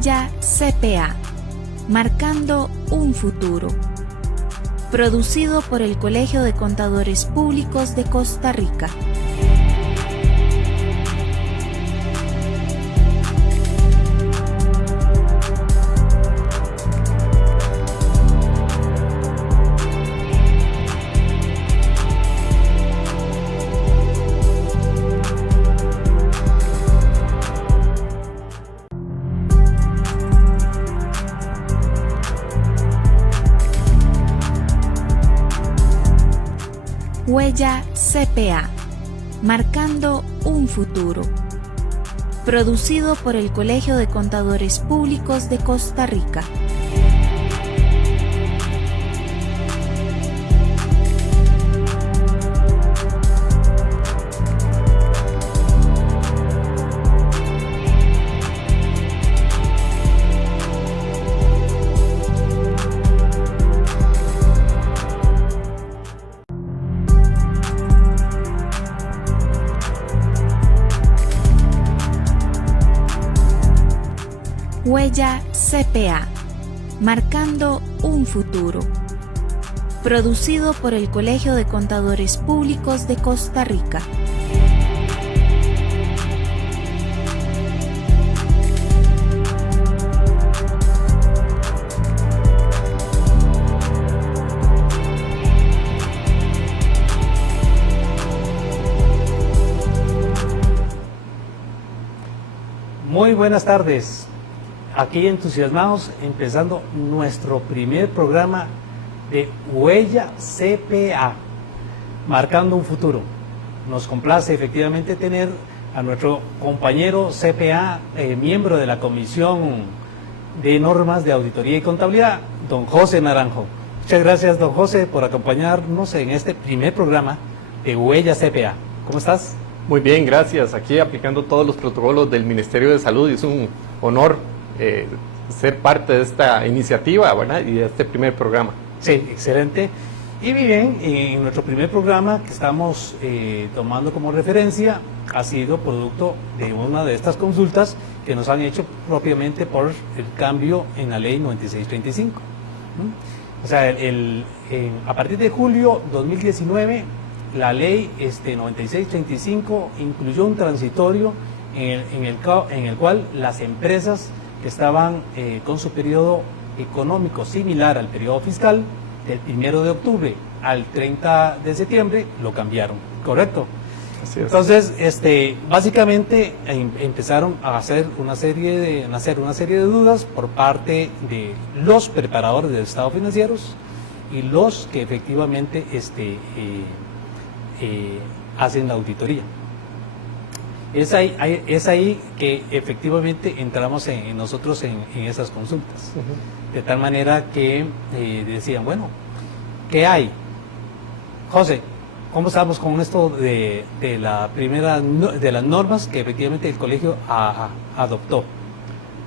Huella CPA, marcando un futuro. Producido por el Colegio de Contadores Públicos de Costa Rica. Huella CPA, marcando un futuro. Producido por el Colegio de Contadores Públicos de Costa Rica. Huella CPA, marcando un futuro. Producido por el Colegio de Contadores Públicos de Costa Rica. Muy buenas tardes. Aquí entusiasmados, empezando nuestro primer programa de Huella CPA, marcando un futuro. Nos complace efectivamente tener a nuestro compañero CPA, miembro de la Comisión de Normas de Auditoría y Contabilidad, don José Naranjo. Muchas gracias, don José, por acompañarnos en este primer programa de Huella CPA. ¿Cómo estás? Muy bien, gracias. Aquí aplicando todos los protocolos del Ministerio de Salud, y es un honor ser parte de esta iniciativa, ¿verdad? Y de este primer programa. Sí, excelente. Y bien, en nuestro primer programa que estamos tomando como referencia ha sido producto de una de estas consultas que nos han hecho propiamente por el cambio en la ley 9635. O sea, a partir de julio 2019, la ley 9635 incluyó un transitorio en el cual las empresas que estaban con su periodo económico similar al periodo fiscal, del 1 de octubre al 30 de septiembre, lo cambiaron, ¿correcto? Así es. Entonces, básicamente empezaron a hacer una serie de dudas por parte de los preparadores de estados financieros y los que efectivamente hacen la auditoría. Es ahí que efectivamente entramos nosotros en esas consultas. De tal manera que decían, bueno, ¿qué hay? José, ¿cómo estamos con esto de las normas que efectivamente el colegio adoptó?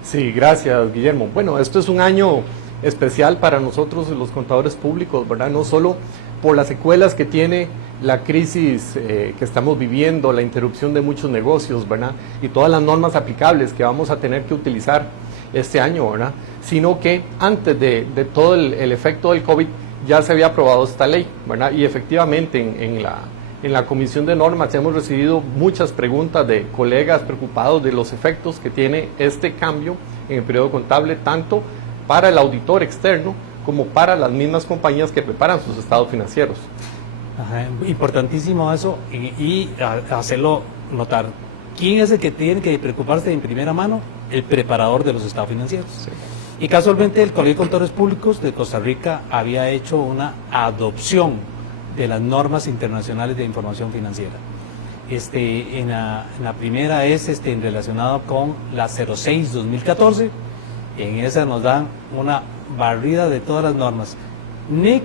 Sí, gracias, Guillermo. Bueno, esto es un año especial para nosotros los contadores públicos, ¿verdad? No solo por las secuelas que tiene la crisis que estamos viviendo, la interrupción de muchos negocios, ¿verdad? Y todas las normas aplicables que vamos a tener que utilizar este año, ¿verdad? Sino que antes de todo el efecto del COVID ya se había aprobado esta ley, ¿verdad? Y efectivamente en la Comisión de Normas hemos recibido muchas preguntas de colegas preocupados de los efectos que tiene este cambio en el periodo contable, tanto para el auditor externo como para las mismas compañías que preparan sus estados financieros. Ajá, importantísimo eso y hacerlo notar. ¿Quién es el que tiene que preocuparse en primera mano? El preparador de los estados financieros. Sí. Y casualmente el Colegio de Contadores Públicos de Costa Rica había hecho una adopción de las normas internacionales de información financiera. En la primera es relacionada con la 06-2014. En esa nos dan una barrida de todas las normas. NIC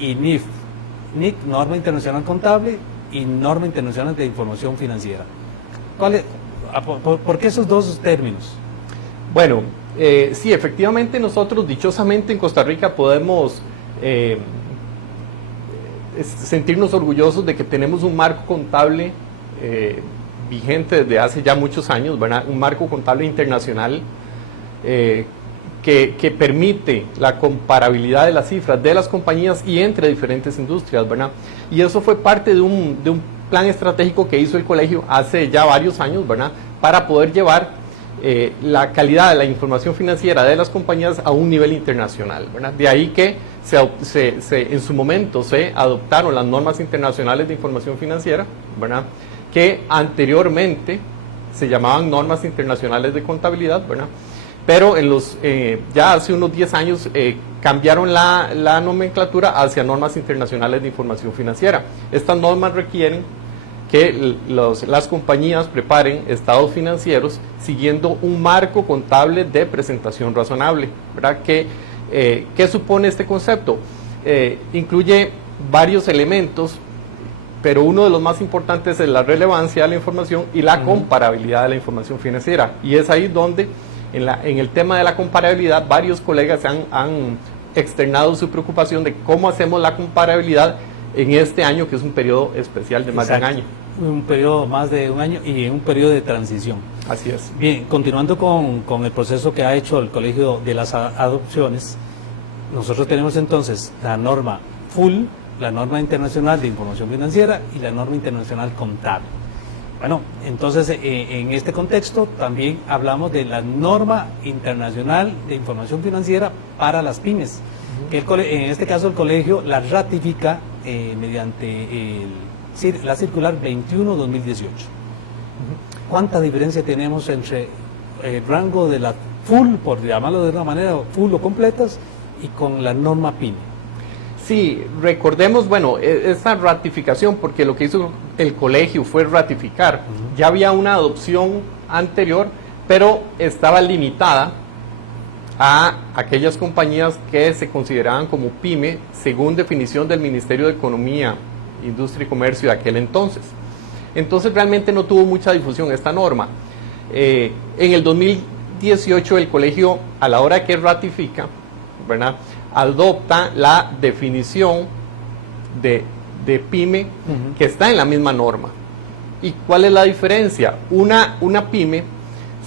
y NIF. NIC, Norma Internacional Contable, y Norma Internacional de Información Financiera. ¿Por qué esos dos términos? Bueno, sí, efectivamente nosotros dichosamente en Costa Rica podemos sentirnos orgullosos de que tenemos un marco contable vigente desde hace ya muchos años, ¿verdad? Un marco contable internacional que permite la comparabilidad de las cifras de las compañías y entre diferentes industrias, ¿verdad? Y eso fue parte de un plan estratégico que hizo el colegio hace ya varios años, ¿verdad? Para poder llevar la calidad de la información financiera de las compañías a un nivel internacional, ¿verdad? De ahí que en su momento se adoptaron las normas internacionales de información financiera, ¿verdad? Que anteriormente se llamaban normas internacionales de contabilidad, ¿verdad? Pero ya hace unos 10 años cambiaron la nomenclatura hacia normas internacionales de información financiera. Estas normas requieren que las compañías preparen estados financieros siguiendo un marco contable de presentación razonable, ¿verdad? ¿Qué supone este concepto? Incluye varios elementos, pero uno de los más importantes es la relevancia de la información y la comparabilidad de la información financiera. Y es ahí donde, en el tema de la comparabilidad, varios colegas han externado su preocupación de cómo hacemos la comparabilidad en este año, que es un periodo especial de más de un año. Un periodo más de un año y en un periodo de transición. Así es. Bien, continuando con el proceso que ha hecho el Colegio de las Adopciones, nosotros tenemos entonces la norma full, la norma internacional de información financiera y la norma internacional contable. Bueno, entonces en este contexto también hablamos de la norma internacional de información financiera para las pymes, que en este caso el colegio la ratifica mediante la circular 21-2018. ¿Cuánta diferencia tenemos entre el rango de la full, por llamarlo de una manera, full o completas, y con la norma PYME? Sí, recordemos, bueno, esa ratificación, porque lo que hizo el colegio fue ratificar. Ya había una adopción anterior, pero estaba limitada a aquellas compañías que se consideraban como PYME, según definición del Ministerio de Economía, Industria y Comercio de aquel entonces. Entonces realmente no tuvo mucha difusión esta norma. En el 2018 el colegio, a la hora que ratifica, ¿verdad?, adopta la definición de PYME que está en la misma norma. ¿Y cuál es la diferencia? Una PYME,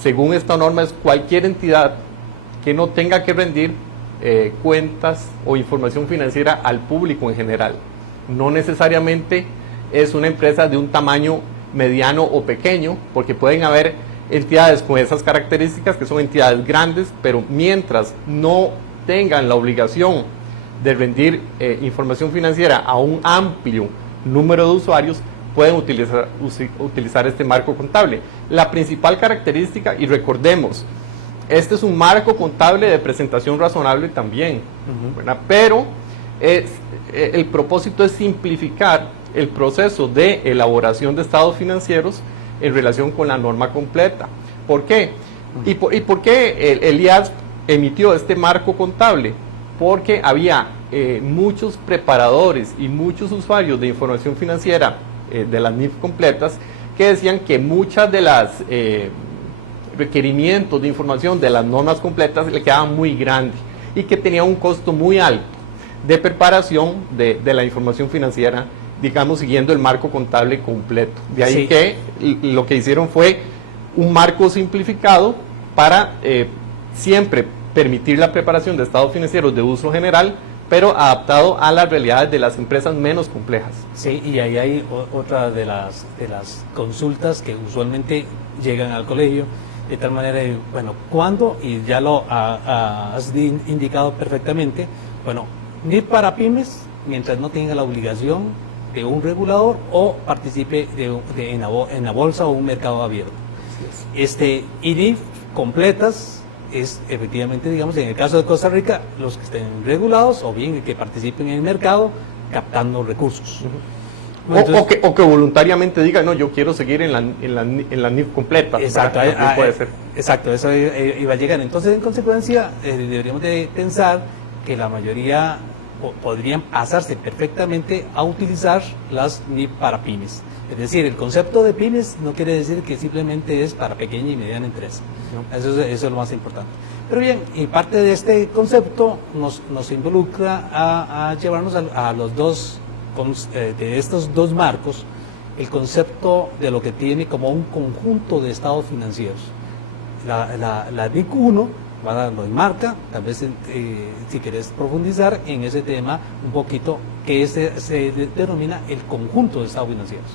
según esta norma, es cualquier entidad que no tenga que rendir cuentas o información financiera al público en general. No necesariamente es una empresa de un tamaño mediano o pequeño, porque pueden haber entidades con esas características que son entidades grandes, pero mientras no tengan la obligación de rendir información financiera a un amplio número de usuarios, pueden utilizar este marco contable. La principal característica, y recordemos, este es un marco contable de presentación razonable también, ¿verdad? Pero el propósito es simplificar el proceso de elaboración de estados financieros en relación con la norma completa. ¿Por qué? ¿Y por qué el IAS emitió este marco contable? Porque había muchos preparadores y muchos usuarios de información financiera de las NIF completas que decían que muchas de las requerimientos de información de las normas completas le quedaban muy grandes y que tenía un costo muy alto de preparación de la información financiera, digamos, siguiendo el marco contable completo. De ahí que lo que hicieron fue un marco simplificado para siempre permitir la preparación de estados financieros de uso general, pero adaptado a las realidades de las empresas menos complejas. Sí, y ahí hay otra de las consultas que usualmente llegan al colegio, de tal manera, bueno, ¿cuándo? Y ya lo has indicado perfectamente, bueno, ni para pymes, mientras no tenga la obligación de un regulador o participe en la bolsa o un mercado abierto. Y NIF completas es efectivamente, digamos, en el caso de Costa Rica, los que estén regulados o bien que participen en el mercado captando recursos. Entonces, o que voluntariamente digan, no, yo quiero seguir en la NIF completa. Exacto, puede ser. Exacto, eso iba a llegar. Entonces, en consecuencia, deberíamos de pensar que la mayoría podrían pasarse perfectamente a utilizar las NIF para pymes. Es decir, el concepto de pymes no quiere decir que simplemente es para pequeña y mediana empresa. ¿No? Eso es lo más importante. Pero bien, y parte de este concepto nos involucra a llevarnos a los dos, de estos dos marcos, el concepto de lo que tiene como un conjunto de estados financieros. La NIC 1 lo enmarca, tal vez si querés profundizar en ese tema un poquito, que se denomina el conjunto de estados financieros.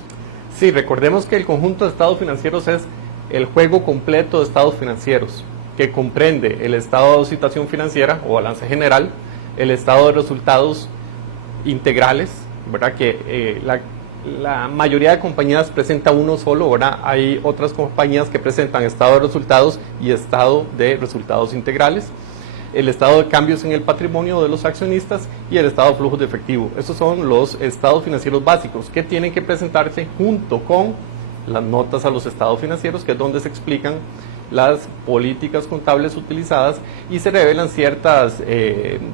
Sí, recordemos que el conjunto de estados financieros es el juego completo de estados financieros, que comprende el estado de situación financiera o balance general, el estado de resultados integrales, ¿verdad? Que la mayoría de compañías presenta uno solo, ¿verdad? Hay otras compañías que presentan estado de resultados y estado de resultados integrales, el estado de cambios en el patrimonio de los accionistas y el estado de flujos de efectivo. Estos son los estados financieros básicos que tienen que presentarse junto con las notas a los estados financieros, que es donde se explican las políticas contables utilizadas y se revelan ciertos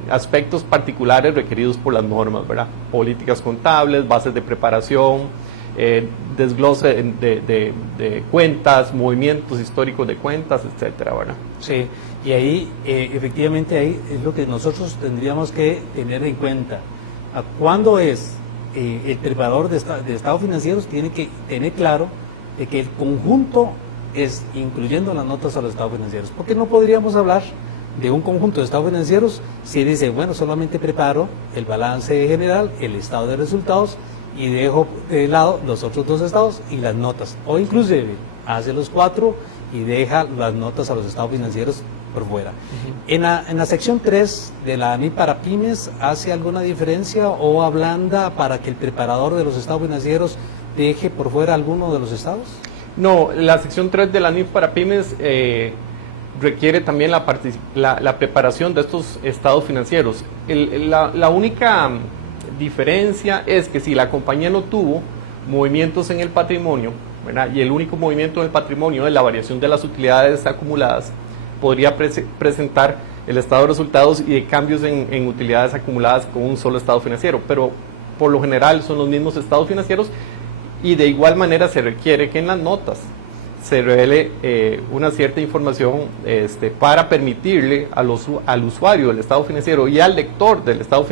aspectos particulares requeridos por las normas, ¿verdad? Políticas contables, bases de preparación, desglose de cuentas, movimientos históricos de cuentas, etcétera, ¿verdad? Sí, y ahí efectivamente ahí es lo que nosotros tendríamos que tener en cuenta. ¿Cuándo es el preparador de estados financieros? Tiene que tener claro de que el conjunto es incluyendo las notas a los estados financieros, porque no podríamos hablar de un conjunto de estados financieros si dice, bueno, solamente preparo el balance general, el estado de resultados y dejo de lado los otros dos estados y las notas, o inclusive hace los 4 y deja las notas a los estados financieros por fuera. En la sección 3 de la ANIF para pymes, ¿hace alguna diferencia o ablanda para que el preparador de los estados financieros deje por fuera alguno de los estados? No, la sección 3 de la ANIF para pymes requiere también la preparación de estos estados financieros. La única diferencia es que si la compañía no tuvo movimientos en el patrimonio, ¿verdad? Y el único movimiento en el patrimonio es la variación de las utilidades acumuladas, podría presentar el estado de resultados y de cambios en utilidades acumuladas con un solo estado financiero, pero por lo general son los mismos estados financieros. Y de igual manera se requiere que en las notas se revele una cierta información para permitirle al usuario del estado financiero y al lector del estado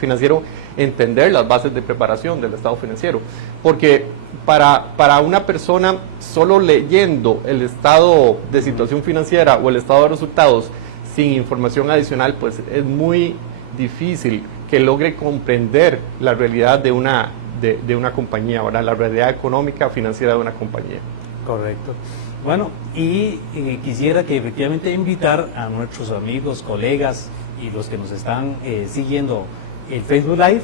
financiero entender las bases de preparación del estado financiero. Porque para una persona solo leyendo el estado de situación financiera o el estado de resultados sin información adicional, pues es muy difícil que logre comprender la realidad de una compañía, ¿verdad? La realidad económica financiera de una compañía. Correcto. Bueno, y quisiera que efectivamente invitar a nuestros amigos, colegas y los que nos están siguiendo el Facebook Live,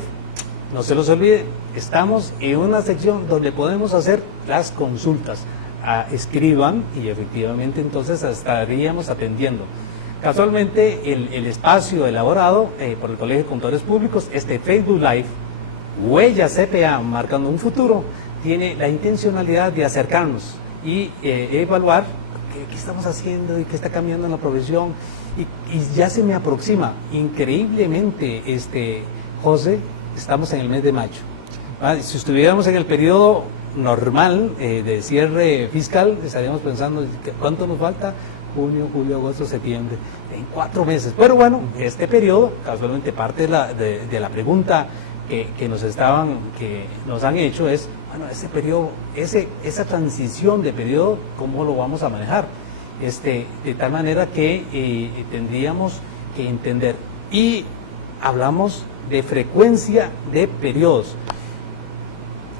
no se los olvide, estamos en una sección donde podemos hacer las consultas. Escriban y efectivamente entonces estaríamos atendiendo. Casualmente el espacio elaborado por el Colegio de Contadores Públicos, este Facebook Live, Huella CPA, marcando un futuro, tiene la intencionalidad de acercarnos y evaluar qué estamos haciendo y qué está cambiando en la profesión. Y ya se me aproxima increíblemente, José, estamos en el mes de mayo. Si estuviéramos en el periodo normal de cierre fiscal, estaríamos pensando cuánto nos falta: junio, julio, agosto, septiembre, en 4 meses. Pero bueno, este periodo, casualmente parte de la pregunta que nos han hecho es, bueno, ese periodo, esa transición de periodo, ¿cómo lo vamos a manejar? De tal manera que tendríamos que entender. Y hablamos de frecuencia de periodos.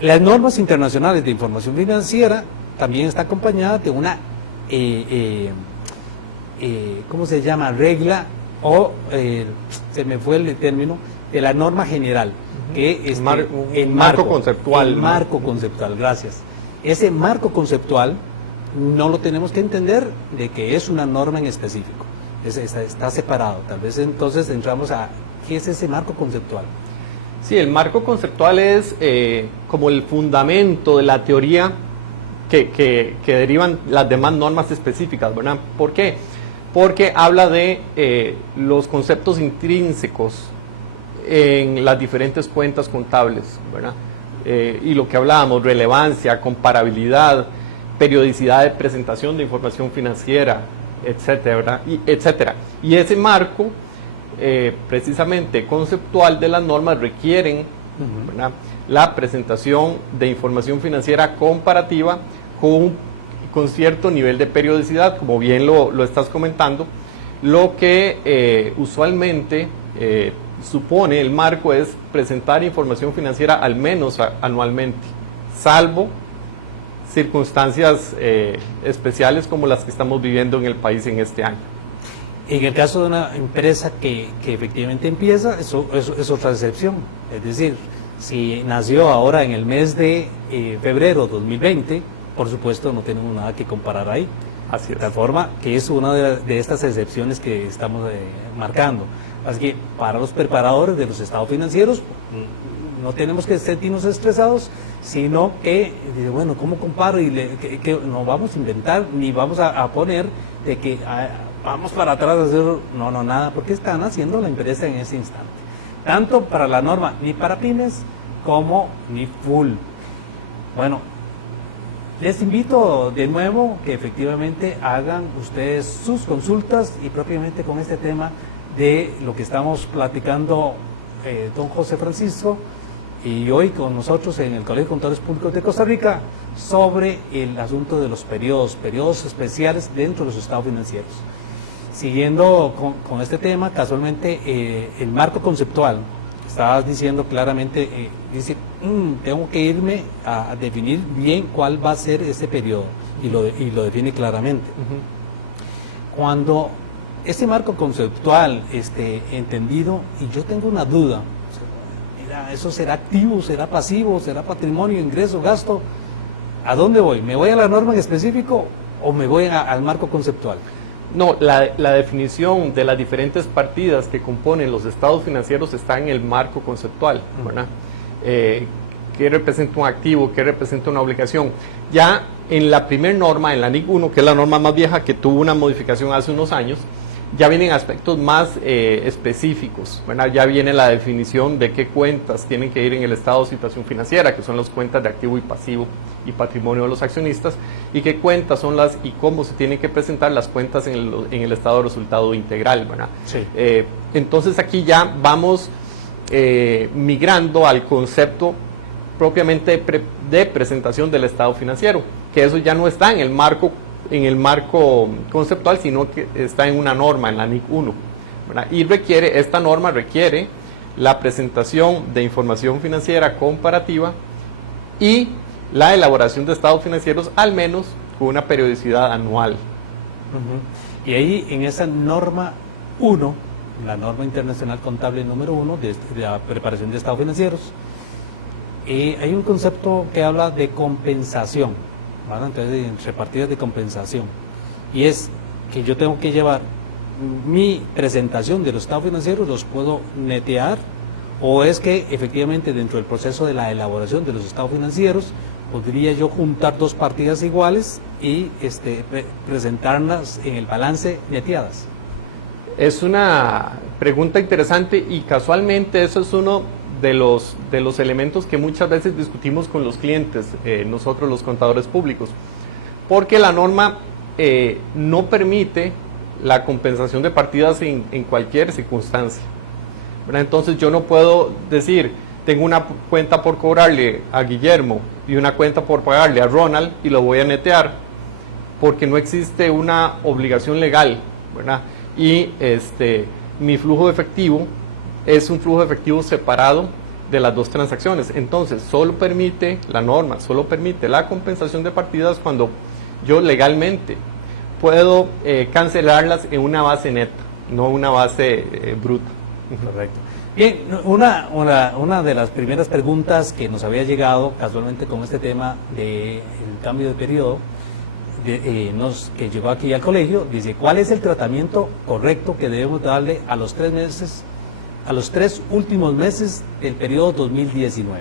Las normas internacionales de información financiera también está acompañada de una, ¿cómo se llama? Regla o, se me fue el término, de la norma general, que es el marco conceptual. El marco conceptual, gracias. Ese marco conceptual no lo tenemos que entender de que es una norma en específico, está separado. Tal vez entonces entramos a ¿qué es ese marco conceptual? Sí, el marco conceptual es como el fundamento de la teoría que derivan las demás normas específicas, ¿verdad? ¿Por qué? Porque habla de los conceptos intrínsecos en las diferentes cuentas contables, ¿verdad? Y lo que hablábamos, relevancia, comparabilidad, periodicidad de presentación de información financiera, etcétera, ¿verdad? Etcétera. Y ese marco, precisamente conceptual de las normas, requieren, ¿verdad?, la presentación de información financiera comparativa con cierto nivel de periodicidad, como bien lo estás comentando, lo que usualmente supone el marco es presentar información financiera al menos anualmente, salvo circunstancias especiales como las que estamos viviendo en el país en este año. En el caso de una empresa que efectivamente empieza, eso es otra excepción. Es decir, si nació ahora en el mes de febrero 2020, por supuesto no tenemos nada que comparar ahí. Así es. De tal forma que es una de estas excepciones que estamos marcando. Así que para los preparadores de los estados financieros no tenemos que sentirnos estresados, sino que, bueno, ¿cómo comparo? Y que no vamos a inventar ni vamos a poner de que vamos para atrás a hacer, no, nada, porque están haciendo la empresa en ese instante. Tanto para la norma, ni para pymes, como ni full. Bueno, les invito de nuevo que efectivamente hagan ustedes sus consultas y propiamente con este tema de lo que estamos platicando don José Francisco y hoy con nosotros en el Colegio de Contadores Públicos de Costa Rica sobre el asunto de los periodos especiales dentro de los estados financieros. Siguiendo con este tema, casualmente el marco conceptual, estabas diciendo claramente, dice, tengo que irme a definir bien cuál va a ser ese periodo y lo define claramente. Cuando este marco conceptual entendido, y yo tengo una duda, mira, ¿eso será activo, será pasivo, será patrimonio, ingreso, gasto? ¿A dónde voy? ¿Me voy a la norma en específico o me voy al marco conceptual? No, la definición de las diferentes partidas que componen los estados financieros está en el marco conceptual, ¿verdad? ¿Qué representa un activo? ¿Qué representa una obligación? Ya en la primera norma, en la NIC 1, que es la norma más vieja, que tuvo una modificación hace unos años, ya vienen aspectos más específicos, ¿verdad? Ya viene la definición de qué cuentas tienen que ir en el estado de situación financiera, que son las cuentas de activo y pasivo y patrimonio de los accionistas, y qué cuentas son las y cómo se tienen que presentar las cuentas en el estado de resultado integral, ¿verdad? Sí. Entonces aquí ya vamos migrando al concepto propiamente de presentación del estado financiero, que eso ya no está en el marco conceptual, sino que está en una norma, en la NIC 1, ¿verdad? Y esta norma requiere la presentación de información financiera comparativa y la elaboración de estados financieros al menos con una periodicidad anual. Y ahí en esa norma 1, la norma internacional contable número 1 de la preparación de estados financieros, hay un concepto que habla de compensación, ¿vale? Entonces, entre partidas de compensación, y es que yo tengo que llevar mi presentación de los estados financieros, los puedo netear, o es que efectivamente dentro del proceso de la elaboración de los estados financieros podría yo juntar dos partidas iguales y presentarlas en el balance neteadas. Es una pregunta interesante y casualmente eso es uno de los elementos que muchas veces discutimos con los clientes, nosotros los contadores públicos, porque la norma no permite la compensación de partidas en cualquier circunstancia, ¿verdad? Entonces yo no puedo decir, tengo una cuenta por cobrarle a Guillermo y una cuenta por pagarle a Ronald y lo voy a netear, porque no existe una obligación legal, ¿verdad? Y mi flujo de efectivo es un flujo de efectivo separado de las dos transacciones. Entonces, la norma solo permite la compensación de partidas cuando yo legalmente puedo cancelarlas en una base neta, no una base bruta. Correcto. Bien, una de las primeras preguntas que nos había llegado casualmente con este tema del cambio de periodo, que llegó aquí al colegio, dice, ¿cuál es el tratamiento correcto que debemos darle a los 3 meses, a los 3 últimos meses del periodo 2019?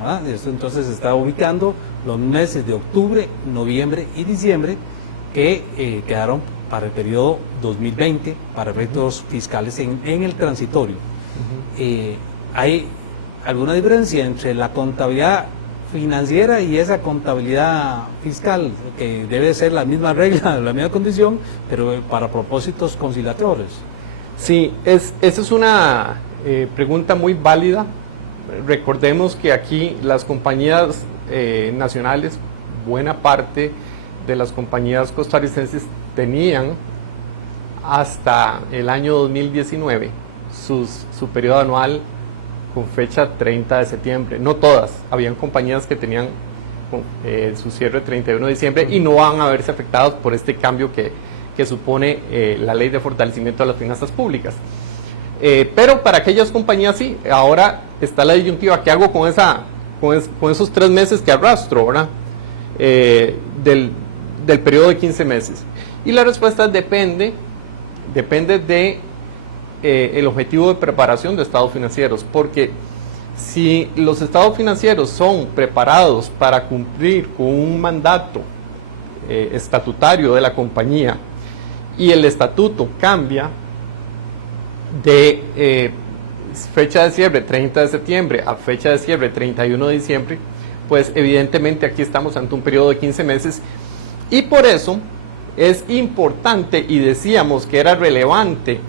¿Ah? Esto entonces está ubicando los meses de octubre, noviembre y diciembre que quedaron para el periodo 2020 para efectos fiscales en el transitorio. ¿Hay alguna diferencia entre la contabilidad financiera y esa contabilidad fiscal, que debe ser la misma regla, la misma condición, pero para propósitos conciliatorios? Sí, esa es una pregunta muy válida. Recordemos que aquí las compañías nacionales, buena parte de las compañías costarricenses tenían hasta el año 2019 su periodo anual con fecha 30 de septiembre. No todas, habían compañías que tenían su cierre 31 de diciembre y no van a verse afectados por este cambio que supone la ley de fortalecimiento de las finanzas públicas. Pero para aquellas compañías sí, ahora está la disyuntiva, ¿qué hago con esos 3 meses que arrastro, ¿verdad? Del periodo de 15 meses. Y la respuesta es depende de el objetivo de preparación de estados financieros, porque si los estados financieros son preparados para cumplir con un mandato estatutario de la compañía y el estatuto cambia de fecha de cierre 30 de septiembre a fecha de cierre 31 de diciembre, pues evidentemente aquí estamos ante un periodo de 15 meses y por eso es importante y decíamos que era relevante,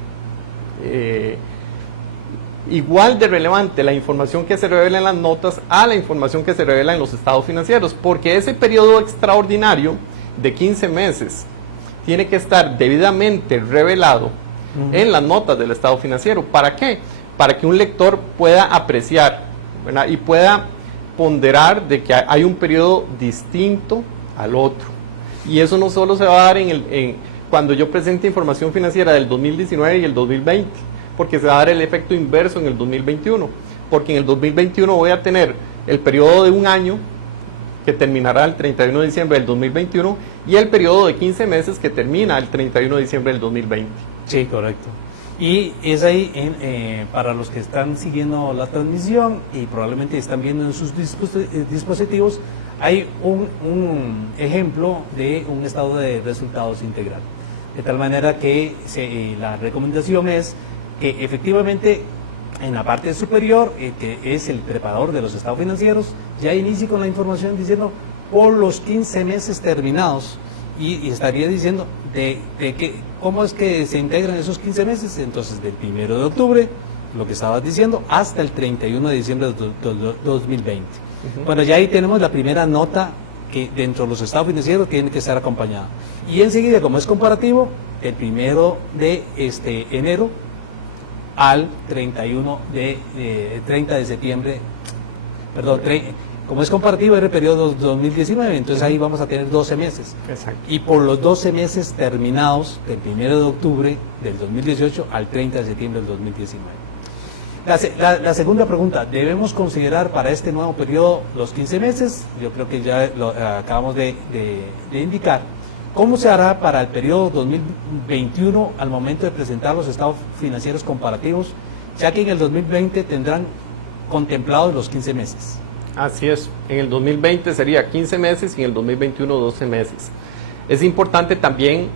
igual de relevante la información que se revela en las notas a la información que se revela en los estados financieros, porque ese periodo extraordinario de 15 meses tiene que estar debidamente revelado en las notas del estado financiero. ¿Para qué? Para que un lector pueda apreciar, ¿verdad? Y pueda ponderar de que hay un periodo distinto al otro. Y eso no solo se va a dar cuando yo presente información financiera del 2019 y el 2020, porque se va a dar el efecto inverso en el 2021, porque en el 2021 voy a tener el periodo de un año que terminará el 31 de diciembre del 2021 y el periodo de 15 meses que termina el 31 de diciembre del 2020. Sí, correcto. Y es ahí, para los que están siguiendo la transmisión y probablemente están viendo en sus dispositivos, hay un ejemplo de un estado de resultados integral. De tal manera que la recomendación es que efectivamente en la parte superior, que es el preparador de los estados financieros, ya inicie con la información diciendo por los 15 meses terminados y estaría diciendo de cómo es que se integran esos 15 meses, entonces del 1 de octubre, lo que estabas diciendo, hasta el 31 de diciembre de 2020. Bueno, ya ahí tenemos la primera nota que dentro de los estados financieros tiene que estar acompañada. Y enseguida, como es comparativo, el 1 de enero al 30 de septiembre, perdón, como es comparativo era el periodo 2019, entonces ahí vamos a tener 12 meses. Exacto. Y por los 12 meses terminados, del 1 de octubre del 2018 al 30 de septiembre del 2019. La segunda pregunta, ¿debemos considerar para este nuevo periodo los 15 meses? Yo creo que ya lo acabamos de indicar. ¿Cómo se hará para el periodo 2021 al momento de presentar los estados financieros comparativos, ya que en el 2020 tendrán contemplados los 15 meses? Así es, en el 2020 sería 15 meses y en el 2021 12 meses. Es importante también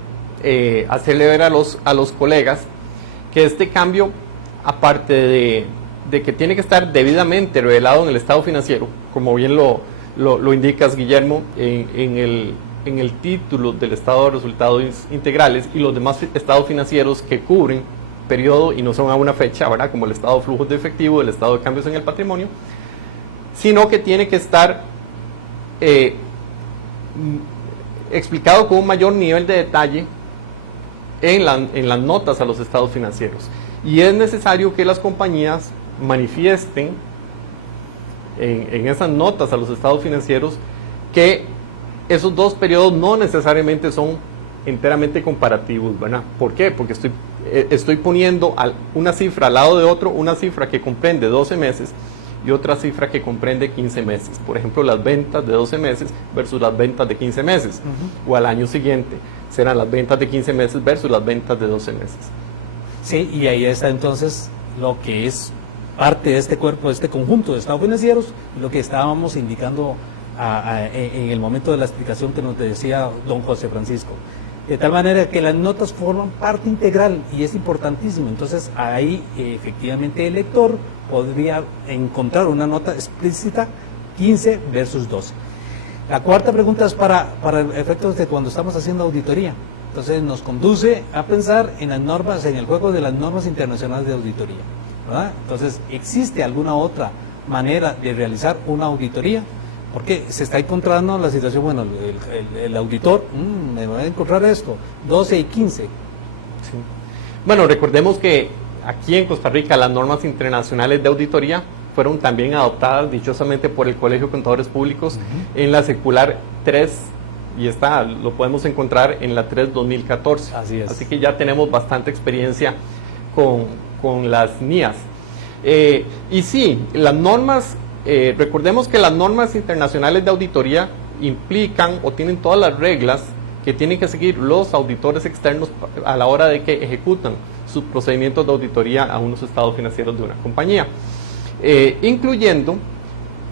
hacerle ver a los colegas que este cambio, aparte de que tiene que estar debidamente revelado en el estado financiero, como bien lo indicas, Guillermo, en el título del estado de resultados integrales y los demás estados financieros que cubren periodo y no son a una fecha, ¿verdad? Como el estado de flujos de efectivo, el estado de cambios en el patrimonio, sino que tiene que estar explicado con un mayor nivel de detalle en las notas a los estados financieros. Y es necesario que las compañías manifiesten en esas notas a los estados financieros que esos dos periodos no necesariamente son enteramente comparativos, ¿verdad? ¿Por qué? Porque estoy poniendo una cifra al lado de otro, una cifra que comprende 12 meses y otra cifra que comprende 15 meses. Por ejemplo, las ventas de 12 meses versus las ventas de 15 meses. O al año siguiente serán las ventas de 15 meses versus las ventas de 12 meses. Sí, y ahí está entonces lo que es parte de este cuerpo, de este conjunto de estados financieros, lo que estábamos indicando en el momento de la explicación que nos decía don José Francisco. De tal manera que las notas forman parte integral y es importantísimo. Entonces ahí efectivamente el lector podría encontrar una nota explícita 15 versus 12. La cuarta pregunta es para efectos de cuando estamos haciendo auditoría. Entonces nos conduce a pensar en las normas, en el juego de las normas internacionales de auditoría, ¿verdad? Entonces, ¿existe alguna otra manera de realizar una auditoría? Porque se está encontrando la situación, bueno, el auditor, me va a encontrar esto, 12 y 15. Sí. Bueno, recordemos que aquí en Costa Rica las normas internacionales de auditoría fueron también adoptadas dichosamente por el Colegio de Contadores Públicos en la circular 3, y lo podemos encontrar en la 3/2014. Así es. Así que ya tenemos bastante experiencia con las NIAs. Y sí, las normas, recordemos que las normas internacionales de auditoría implican o tienen todas las reglas que tienen que seguir los auditores externos a la hora de que ejecutan sus procedimientos de auditoría a unos estados financieros de una compañía, incluyendo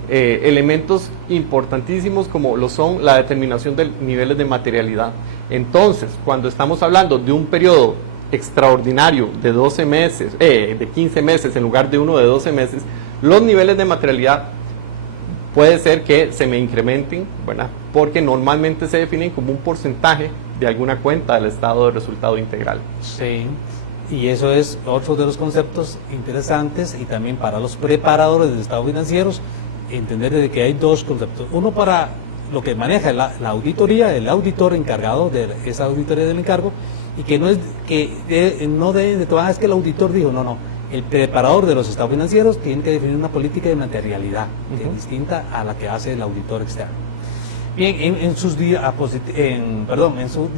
elementos importantísimos como lo son la determinación de niveles de materialidad. Entonces, cuando estamos hablando de un periodo extraordinario de 12 meses, de 15 meses en lugar de uno de 12 meses, los niveles de materialidad puede ser que se me incrementen, ¿verdad? Porque normalmente se definen como un porcentaje de alguna cuenta del estado de resultado integral. Sí, y eso es otro de los conceptos interesantes, y también para los preparadores de estados financieros, entender de que hay dos conceptos. Uno para lo que maneja la auditoría, el auditor encargado de esa auditoría del encargo, y que no es que no deben de tomar, es que el auditor dijo, no, el preparador de los estados financieros tiene que definir una política de materialidad que es distinta a la que hace el auditor externo. Bien, en su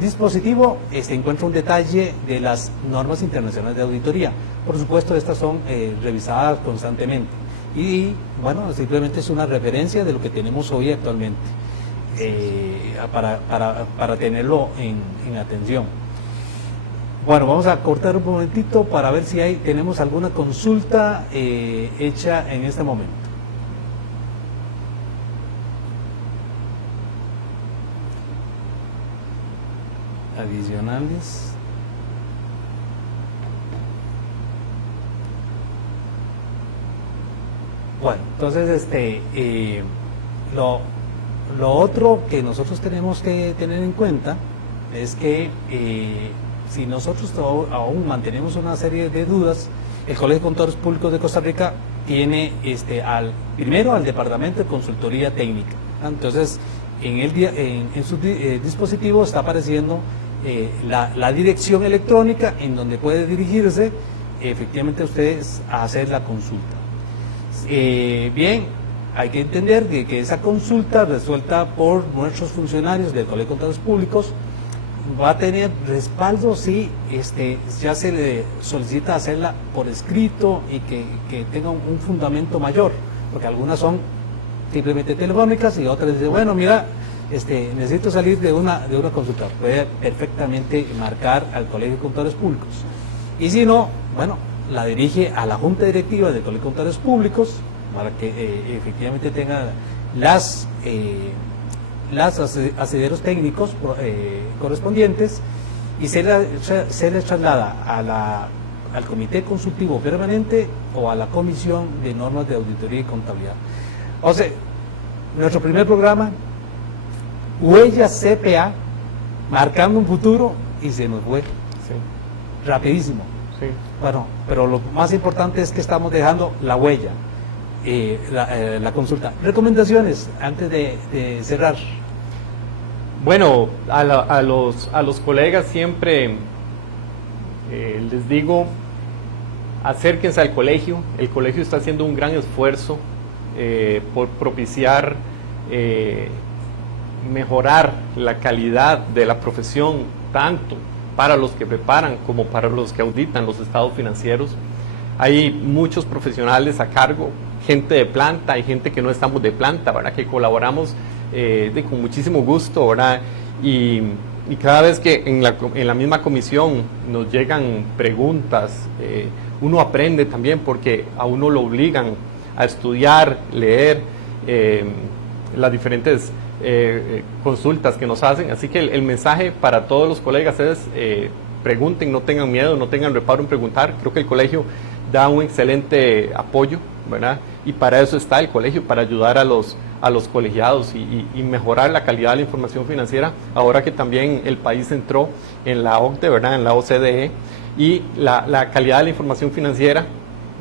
dispositivo se encuentra un detalle de las normas internacionales de auditoría. Por supuesto, estas son revisadas constantemente y, bueno, simplemente es una referencia de lo que tenemos hoy actualmente para tenerlo en atención. Bueno, vamos a cortar un momentito para ver si tenemos alguna consulta hecha en este momento. Adicionales. Bueno, entonces lo otro que nosotros tenemos que tener en cuenta es que si nosotros aún mantenemos una serie de dudas, el Colegio de Contadores Públicos de Costa Rica tiene primero al Departamento de Consultoría Técnica. Entonces, en su dispositivo está apareciendo la dirección electrónica en donde puede dirigirse efectivamente ustedes a hacer la consulta. Bien, hay que entender que esa consulta resuelta por nuestros funcionarios del Colegio de Contadores Públicos va a tener respaldo si ya se le solicita hacerla por escrito y que tenga un fundamento mayor, porque algunas son simplemente telefónicas y otras dicen, bueno, mira, necesito salir de una consulta. Puede perfectamente marcar al Colegio de Contadores Públicos. Y si no, bueno, la dirige a la Junta Directiva del Colegio de Contadores Públicos para que efectivamente tenga las asederos técnicos correspondientes, y se les traslada al Comité Consultivo Permanente o a la Comisión de Normas de Auditoría y Contabilidad. O sea, nuestro primer programa, Huella CPA, marcando un futuro, y se nos fue. Sí. Rapidísimo. Sí. Bueno, pero lo más importante es que estamos dejando la huella. La consulta. Recomendaciones antes de cerrar. Bueno, a los colegas siempre les digo, acérquense al colegio. El colegio está haciendo un gran esfuerzo por propiciar mejorar la calidad de la profesión, tanto para los que preparan como para los que auditan los estados financieros. Hay muchos profesionales a cargo, gente de planta y gente que no estamos de planta, ¿verdad? Que colaboramos con muchísimo gusto, ¿verdad? Y cada vez que en la misma comisión nos llegan preguntas, uno aprende también, porque a uno lo obligan a estudiar, leer las diferentes consultas que nos hacen. Así que el mensaje para todos los colegas es pregunten, no tengan miedo, no tengan reparo en preguntar. Creo que el colegio da un excelente apoyo, ¿verdad? Y para eso está el colegio, para ayudar a los colegiados y mejorar la calidad de la información financiera, ahora que también el país entró en la OCDE, ¿verdad? En la OCDE, y la calidad de la información financiera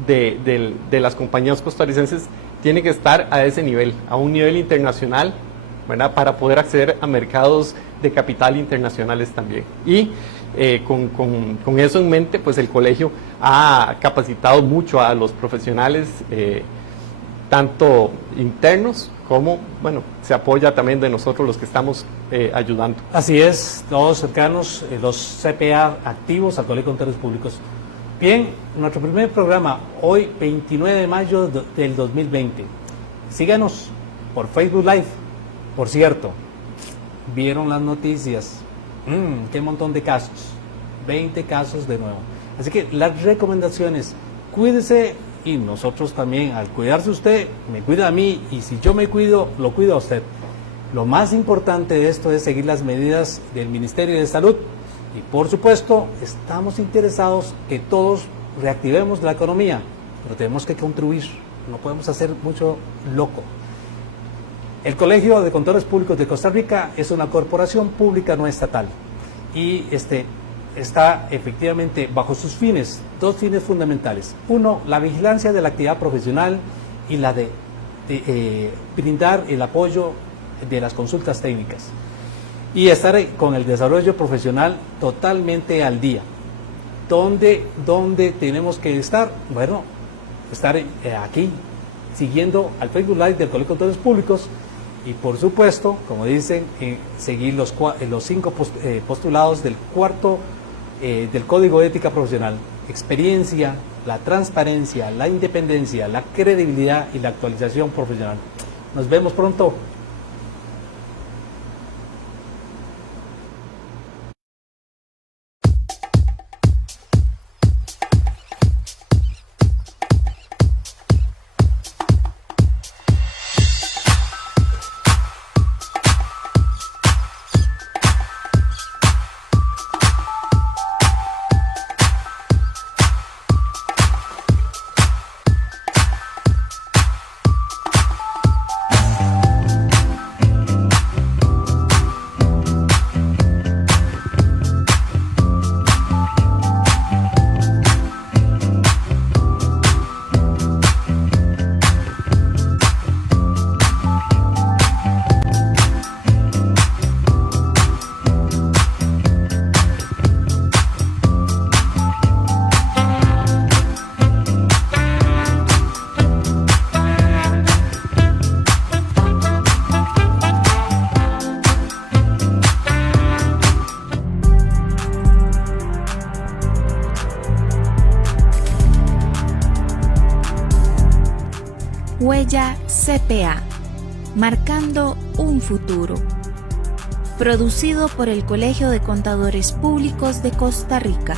de las compañías costarricenses tiene que estar a ese nivel, a un nivel internacional, ¿verdad? Para poder acceder a mercados de capital internacionales también. Y con eso en mente, pues el colegio ha capacitado mucho a los profesionales, tanto internos como, bueno, se apoya también de nosotros los que estamos ayudando. Así es, todos cercanos, los CPA activos al Colegio de Contadores Públicos. Bien, nuestro primer programa, hoy 29 de mayo del 2020. Síganos por Facebook Live. Por cierto, vieron las noticias, qué montón de casos, 20 casos de nuevo. Así que las recomendaciones, cuídese y nosotros también, al cuidarse usted, me cuida a mí y si yo me cuido, lo cuido a usted. Lo más importante de esto es seguir las medidas del Ministerio de Salud y por supuesto estamos interesados que todos reactivemos la economía, pero tenemos que contribuir, no podemos hacer mucho loco. El Colegio de Contadores Públicos de Costa Rica es una corporación pública no estatal y está efectivamente bajo sus fines, dos fines fundamentales. Uno, la vigilancia de la actividad profesional y la de brindar el apoyo de las consultas técnicas y estar con el desarrollo profesional totalmente al día. ¿Dónde tenemos que estar? Bueno, estar aquí siguiendo al Facebook Live del Colegio de Contadores Públicos y por supuesto, como dicen, seguir los 5 postulados del cuarto del Código de Ética Profesional: experiencia, la transparencia, la independencia, la credibilidad y la actualización profesional. Nos vemos pronto. Huella CPA, marcando un futuro. Producido por el Colegio de Contadores Públicos de Costa Rica.